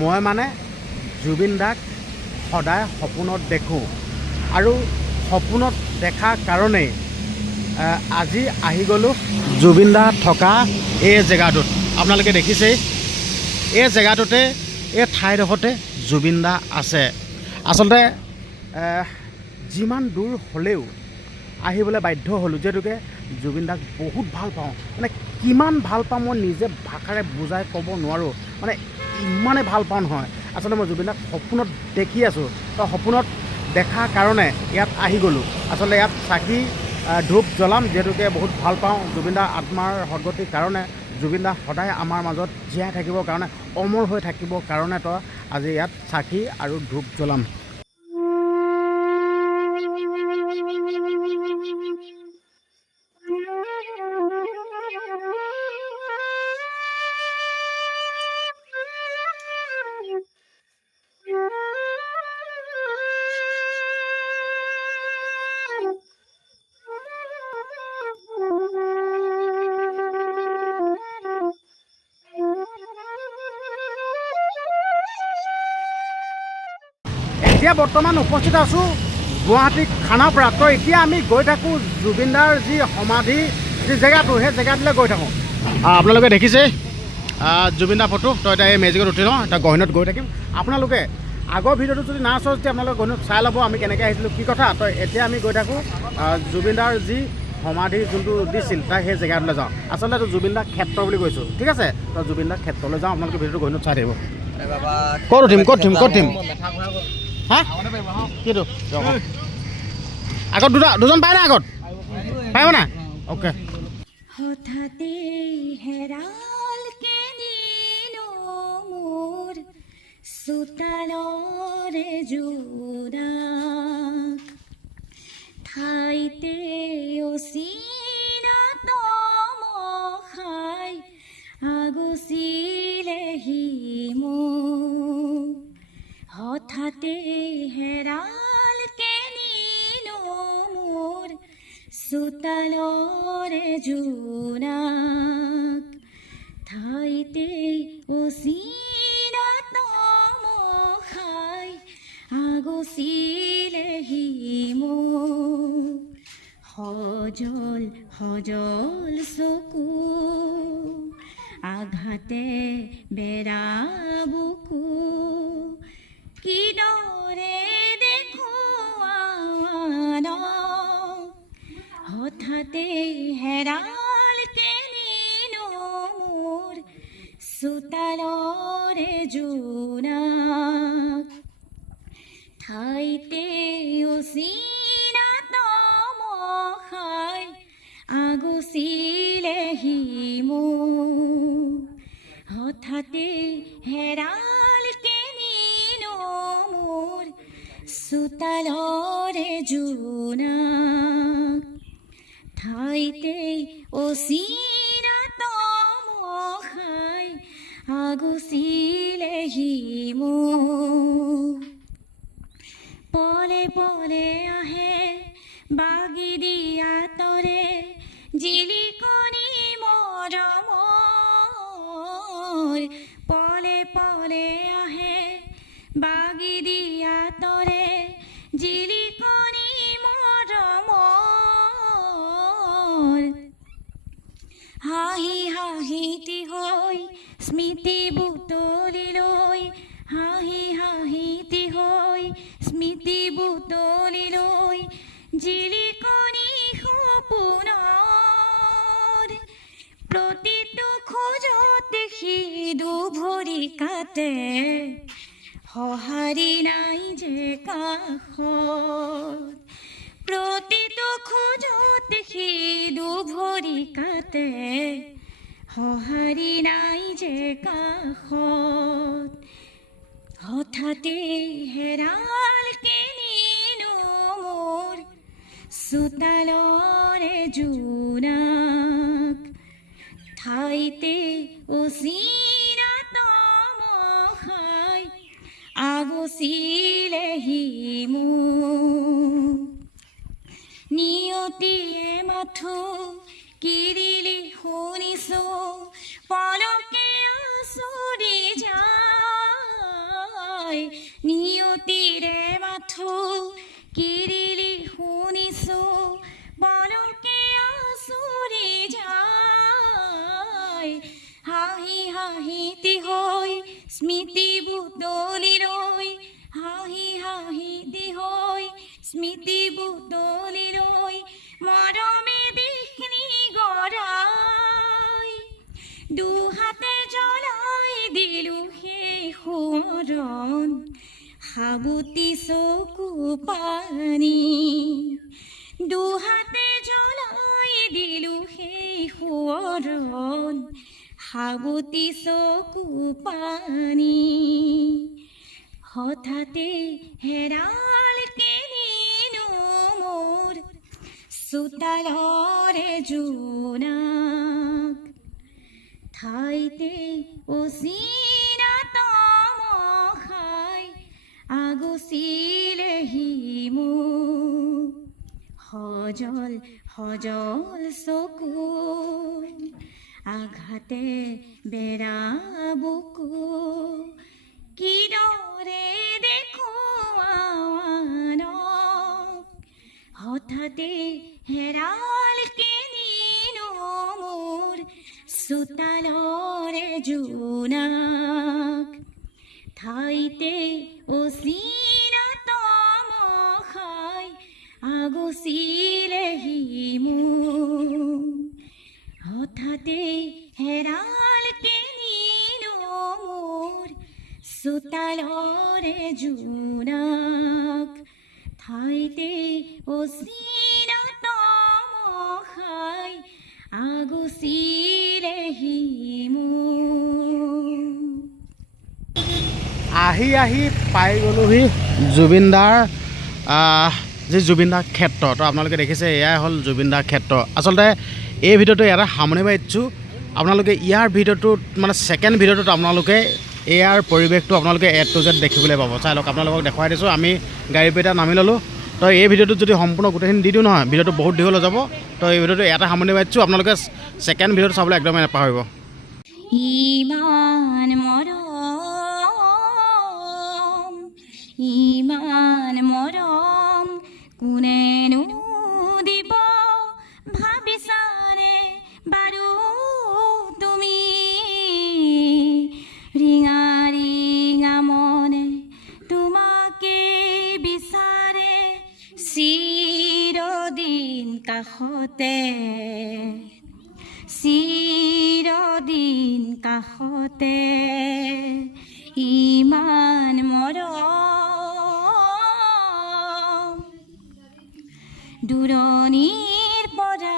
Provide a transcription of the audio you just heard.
মই মানে জুবিন দাক সদায় সপোনত দেখোঁ আৰু সপোনত দেখা কাৰণেই আজি আহি গ'লোঁ জুবিন দা থকা এই জেগাটোত। আপোনালোকে দেখিছেই এই জেগাটোতে এই ঠাইডোখৰতে জুবিন দা আছে। আচলতে যিমান দূৰ হ'লেও আহিবলৈ বাধ্য হ'লোঁ, যিহেতুকে জুবিন দাক বহুত ভাল পাওঁ। মানে কিমান ভাল পাওঁ মই নিজে ভাষাৰে বুজাই ক'ব নোৱাৰোঁ, মানে ইমানেই ভাল পাওঁ নহয়। আচলতে মই জুবিন দাক সপোনত দেখি আছোঁ, তো সপোনত দেখা কাৰণে ইয়াত আহি গ'লোঁ। আচলতে ইয়াত চাকি ধূপ জ্বলাম, যিহেতুকে বহুত ভাল পাওঁ জুবিন দাৰ আত্মাৰ সদ্গতিৰ কাৰণে। জুবিন দা সদায় আমাৰ মাজত জীয়াই থাকিবৰ কাৰণে, অমৰ হৈ থাকিবৰ কাৰণে তো আজি ইয়াত চাকি আৰু ধূপ জ্বলাম। এতিয়া বৰ্তমান উপস্থিত আছোঁ গুৱাহাটী খানাপাৰা। তো এতিয়া আমি গৈ থাকোঁ জুবিন দাৰ যি সমাধি যি জেগাটো, সেই জেগাটোলৈ গৈ থাকোঁ। আপোনালোকে দেখিছে জুবিন দাৰ ফটো। তো এতিয়া এই মেজিকত উঠি লওঁ, এতিয়া গহীনত গৈ থাকিম। আপোনালোকে আগৰ ভিডিঅ'টো যদি না চাওঁ তেতিয়া আপোনালোকে গহীনত চাই ল'ব আমি কেনেকৈ আহিছিলোঁ, কি কথা। তো এতিয়া আমি গৈ থাকোঁ জুবিন দাৰ যি সমাধি যোনটো দিছিল তাক সেই জেগাটোলৈ যাওঁ। আচলতে এইটো জুবিন দাৰ ক্ষেত্ৰ বুলি কৈছোঁ, ঠিক আছে। তো জুবিন দাৰ ক্ষেত্ৰলৈ যাওঁ, আপোনালোকে ভিডিঅ'টো গহীনত চাই থাকিব। ক'ত উঠিম ক'ত উঠিম ক'ত উঠিম? হা কিটো আগত দুজন পায় না? আগত পাৰিব না? অ'কে। হঠাতে হেৰাল কেনিনো মোৰ চোতালৰে জোনাক, ঠাইতে অচিনাত মখাই আগচিলেহি মোক। হঠাতে হেৰাল কেনিনো মোৰ চোতালৰে জোনাক, ঠাইতে অচিনাত মখাই আগচিলেহি মোক। সজল সজল চকু আঘাতে বেৰা বুকু, কিদৰে দেখুৱান হঠাতে হেৰাল কেনিনো মোৰ চোতালৰে জোনাক, ঠাইতে অচিনাত মখাই আগচিলেহি মোক। হঠাতে হেৰাল কেনিনো মোৰ চোতালৰে জোনাক, ঠাইতে অচিনাত মখাই আগচিলেহি মোক। পলে পলে আহে বাগি দিয়া তৰে জিলিকনি মৰমৰ, পলে পলে আহে বাগি দিয়া তৰে জিলিকনি মৰমৰ। হাঁহি হাঁহিতি হৈ স্মৃতি বুটলি লৈ, হাঁহি হাঁহিতি হৈ স্মৃতি বুটলি লৈ জিলিকনি সপোনৰ। প্ৰতিটো খোজত দেখি দুভৰি কাটে, সঁহাৰি নাই যে কাষত। প্ৰতিটো খোজত দেখি দুভৰি কাটে, সঁহাৰি নাই যে কাষত। হঠাতে হেৰাল কেনিনো মোৰ চোতালৰে জোনাক, ঠাইতে অচিনাত মখাই আগচিলেহি মোক। নিয়তিয়ে মাথো কিৰিলি শুনিছোঁ, পলকে আচৰি যায় নিয়তিৰে মাথো কিৰিলি শুনিছো বলকে আচুৰি যায় হাঁহি হাঁহিতি হৈ স্মৃতি বুটলি ৰৈ হাঁহি হাঁহিতি হৈ স্মৃতি বুটলি ৰৈ মৰমে দিখনি গৰাই দুহাতে জ্বলাই দিলো সেই সোঁৱৰণ সাবুতি চকু পানী দুহাতে জ্বলাই দিলো সেই সোঁৱৰণ সাবুতি চকু পানী হঠাতে হেৰাল কেনিনো মোৰ চোতালৰে জোনাক ঠাইতে অচিনাত মখাই আগচিলেহি মোক সজল সজল চকু আঘাতে বেৰা বুকু কিদৰে দেখুৱানক হঠাতে হেৰাল কেনিনো মোৰ চোতালৰে জোনাক ঠাইতে অচিনাত মখাই আগচিলেহি মোক হঠাতে হেৰাল কেনিনো মোৰ চোতালৰে জোনাক ঠাইতে অচিনাত মখাই আগচিলেহি মোক আহি আহি পাই গ'লোহি জুবিনদাৰ যি জুবিনদাৰ ক্ষেত্ৰ তো আপোনালোকে দেখিছে এয়াই হ'ল জুবিনদাৰ ক্ষেত্ৰ আচলতে এই ভিডিঅ'টো ইয়াতে সামৰণি মাৰিছোঁ আপোনালোকে ইয়াৰ ভিডিঅ'টোত মানে ছেকেণ্ড ভিডিঅ'টোত আপোনালোকে ইয়াৰ পৰিৱেশটো আপোনালোকে A to Z দেখিবলৈ পাব চাই লওক আপোনালোকক দেখুৱাই দিছোঁ আমি গাড়ীৰ পৰা নামি ল'লোঁ তো এই ভিডিঅ'টোত যদি সম্পূৰ্ণ গোটেইখিনি দি দিওঁ নহয় ভিডিঅ'টো বহুত দীঘল হৈ যাব তো এই ভিডিঅ'টো ইয়াতে সামৰণি মাৰিছোঁ আপোনালোকে ছেকেণ্ড ভিডিঅ'টো চাবলৈ একদমেই নাপাহৰিব ইমান মৰম কোনেনো দিব ভাবিছানে বাৰু তুমি ৰিঙা ৰিঙা মনে তোমাকে বিচাৰে চিৰদিন কাষতে চিৰদিন কাষতে ইমান মৰম দূৰণিৰ পৰা